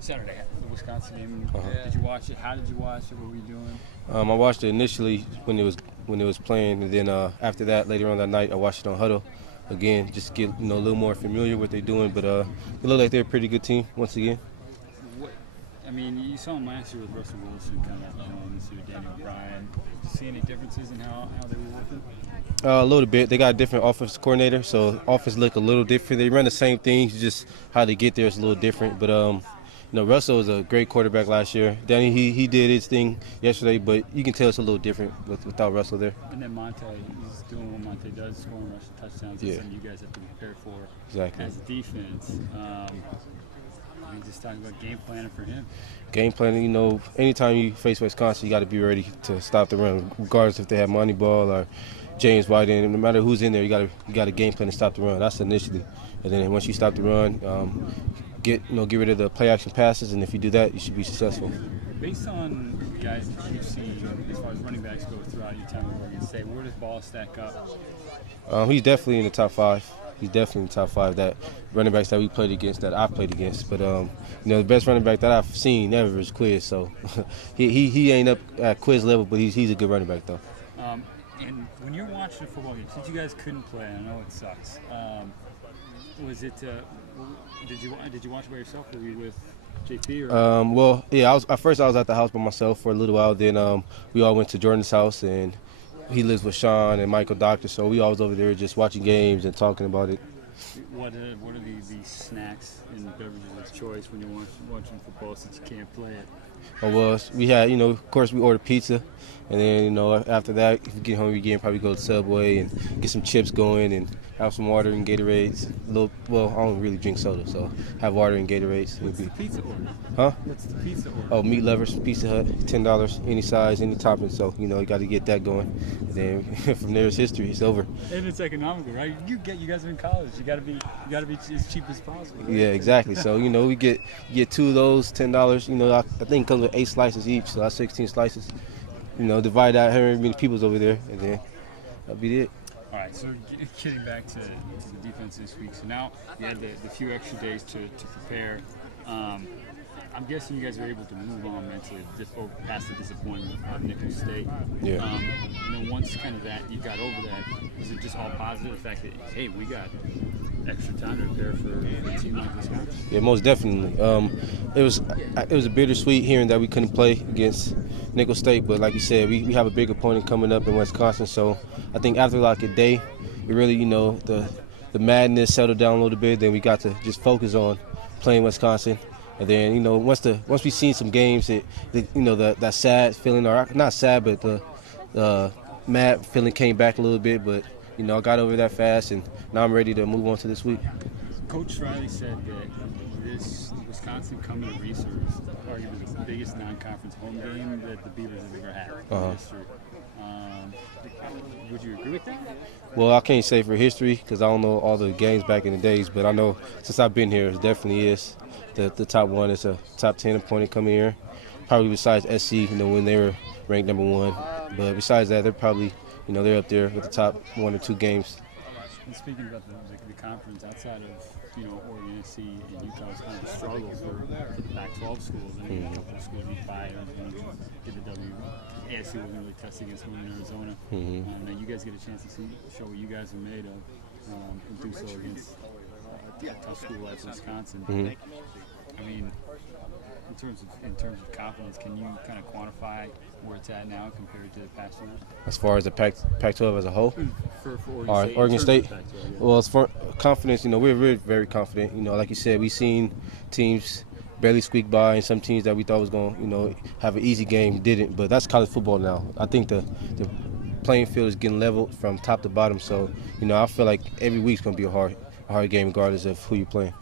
Saturday, the Wisconsin game. Did you watch it? How did you watch it? What were you doing? I watched it initially when it was playing, and then after that, later on that night, I watched it on Huddle. Again, just get a little more familiar with what they're doing, but it looked like they're a pretty good team once again. What, I mean, you saw them last year with Russell Wilson, kind of going this year, Daniel Bryan. Did you see any differences in how they were working? A little bit. They got a different offensive coordinator, so offense look a little different. They run the same things, just how they get there is a little different. But Russell was a great quarterback last year. Danny, he did his thing yesterday, but you can tell it's a little different without Russell there. And then Monte, he's doing what Monte does, scoring rushing touchdowns. That's something you guys have to prepare for as a defense. Just talking about game planning for him. Game planning, anytime you face Wisconsin, you got to be ready to stop the run, regardless if they have Moneyball or James White in. No matter who's in there, you got a game plan to stop the run. That's initially, and then once you stop the run, get rid of the play action passes, and if you do that, you should be successful. Based on the guys that you've seen, as far as running backs go throughout your time at Oregon State, where does Ball stack up? He's definitely in the top 5. He's definitely in the top 5 that running backs that we played against, that I've played against. But the best running back that I've seen ever is Quiz. So he ain't up at Quiz level, but he's a good running back though. And when you're watching a football game, since you guys couldn't play, I know it sucks. Was it? Did you watch by yourself, or were you with JP? Or? Well, yeah. At first I was at the house by myself for a little while. Then we all went to Jordan's house, and he lives with Sean and Michael Doctor, so we all was over there just watching games and talking about it. What are the snacks and beverages of choice when you're watching football since you can't play it? Well, we had, of course, we ordered pizza, and then, after that, if we get hungry again, probably go to Subway and get some chips going and have some water and Gatorades. Well, I don't really drink soda, so have water and Gatorades. What's the pizza order? Huh? What's the pizza order? Oh, Meat Lovers, Pizza Hut, $10, any size, any topping. So, you got to get that going. And then from there, it's history. It's over. And it's economical, right? You guys are in college. You got to be as cheap as possible. Right? Yeah, exactly. So, we get 2 of those, $10. I think it comes with 8 slices each, so that's 16 slices. Divide that however many people's over there, and then that'll be it. All right, so getting back to the defense this week. So now you had the few extra days to prepare. I'm guessing you guys were able to move on mentally past the disappointment of Nickel State. Yeah. Once kind of that you got over that, was it just all positive? The fact that, hey, we got extra time to prepare for a team like Wisconsin? Yeah, most definitely. It was a bittersweet hearing that we couldn't play against Nickel State, but like you said, we have a big opponent coming up in Wisconsin. So I think after like a day, it really, the madness settled down a little bit. Then we got to just focus on playing Wisconsin. And then, once we seen some games, that sad feeling, or not sad, but the mad feeling came back a little bit. But I got over that fast, and now I'm ready to move on to this week. Coach Riley said that this Wisconsin coming to Reese is arguably the biggest non-conference home game that the Beavers have ever had in history. Would you agree with that? Well, I can't say for history because I don't know all the games back in the days, but I know since I've been here, it definitely is. The top one is a top 10 opponent coming here, probably besides SC, when they were ranked number 1. But besides that, they're probably, they're up there with the top 1 or 2 games. And speaking about the conference, outside of, Oregon, SC, and Utah's kind of a struggle for the Pac-12 schools. I mean, a couple of schools beat by get the W. ASU wasn't really testing against one in Arizona. Now you guys get a chance to show what you guys are made of and do so against a tough school like Wisconsin. I mean, in terms of confidence, can you kind of quantify where it's at now compared to the past years? As far as the Pac-12 as a whole? For Oregon State? Yeah. Well, as for confidence, we're very confident. Like you said, we've seen teams barely squeak by, and some teams that we thought was going to, have an easy game didn't. But that's college football now. I think the playing field is getting leveled from top to bottom. So, I feel like every week's going to be a hard game regardless of who you're playing.